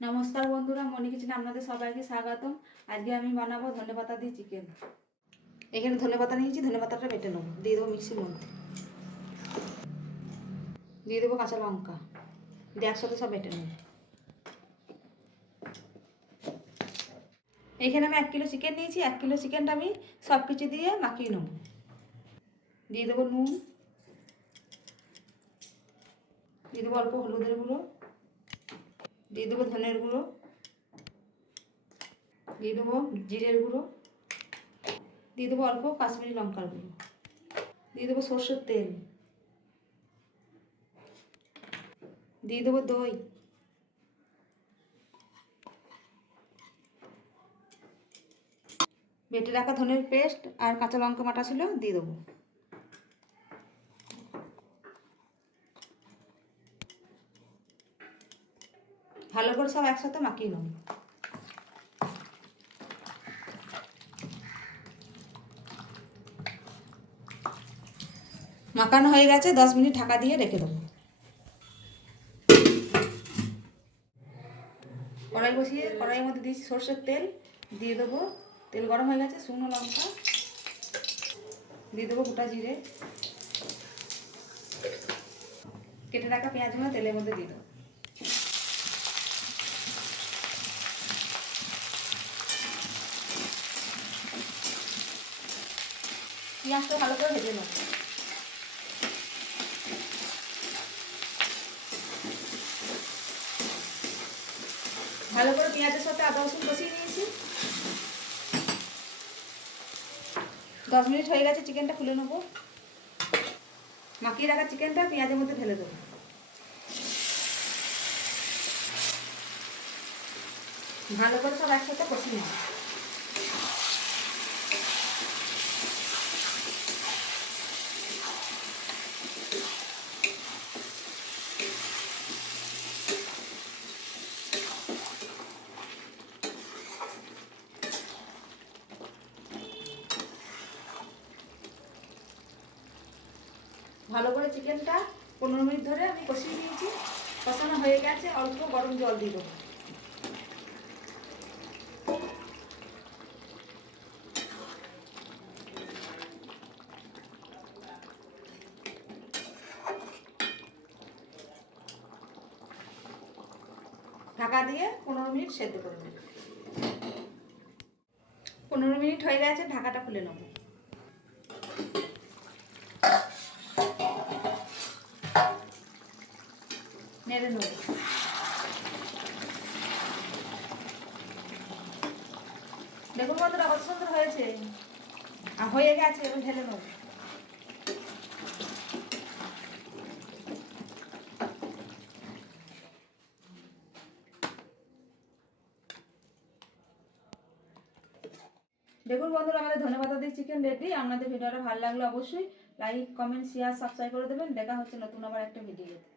নমস্কার বন্ধুরা, মনি কিচেনে আপনাদের সবাইকে স্বাগতম। আজকে আমি বানাবো ধনেপাতা দিয়ে চিকেন। এখানে ধনেপাতা নিয়েছি, ধনেপাতাটা বেটে নেবো, দিয়ে দেবো মিক্সির মধ্যে, দিয়ে দেবো কাঁচা লঙ্কা, দিয়ে একসাথে সব বেটে নেবো। এখানে আমি 1 কিলো চিকেন নিয়েছি, 1 কিলো চিকেনটা আমি সব কিছু দিয়ে মাখিয়ে নেবো। দিয়ে দেবো নুন, দিয়ে দেবো অল্প হলুদের গুঁড়ো, দিয়ে দেবো ধনের গুঁড়ো, দিয়ে দেবো জিরের গুঁড়ো, দিয়ে দেবো অল্প কাশ্মীরি লঙ্কার গুঁড়ো, দিয়ে দেবো সর্ষের তেল, দিয়ে দেবো দই, বেটে রাখা ধনের পেস্ট আর কাঁচা লঙ্কা বাটা ছিল দিয়ে দেবো। ভালো করে সব একসাথে মাখিয়ে নেব। মাখানো হয়ে গেছে, 10 মিনিট ঢাকা দিয়ে রেখে দেবো। কড়াই বসিয়ে কড়াইয়ের মধ্যে দিয়েছি সর্ষের তেল, দিয়ে দেবো। তেল গরম হয়ে গেছে, শুকনো লঙ্কা দিয়ে দেবো, গোটা জিরে, কেটে রাখা পেঁয়াজগুলো তেলের মধ্যে দিয়ে দেবো। পেঁয়াজটা ভালো করে ভেজে নেব। ভালো করে পেঁয়াজের সাথে আদা রসুন কষিয়ে নিয়েছি। 10 মিনিট হয়ে গেছে, চিকেনটা খুলে নেবো। মাখিয়ে রাখা চিকেনটা পেঁয়াজের মধ্যে ঢেলে দেবো। ভালো করে সব একসাথে কষিয়ে নেব। ভালো করে চিকেনটা 15 মিনিট ধরে আমি কষিয়ে নিয়েছি। কষানো হয়ে গেছে, অল্প গরম জল দিয়ে দেবো। ঢাকা দিয়ে 15 মিনিট সেদ্ধ করে দেবো। 15 মিনিট হয়ে গেছে, ঢাকাটা খুলে নেব। নেড়ে নেব। দেখুন বন্ধুরা, কত সুন্দর হয়েছে। হয়ে গেছে, এবার ঢেলে নেব। দেখুন বন্ধুরা, আমাদের ধনেপাতা দিয়ে চিকেন রেডি। আপনাদের ভিডিওটা ভালো লাগলে অবশ্যই লাইক, কমেন্ট, শেয়ার, সাবস্ক্রাইব করে দেবেন। দেখা হচ্ছে নতুন আবার একটা ভিডিওতে।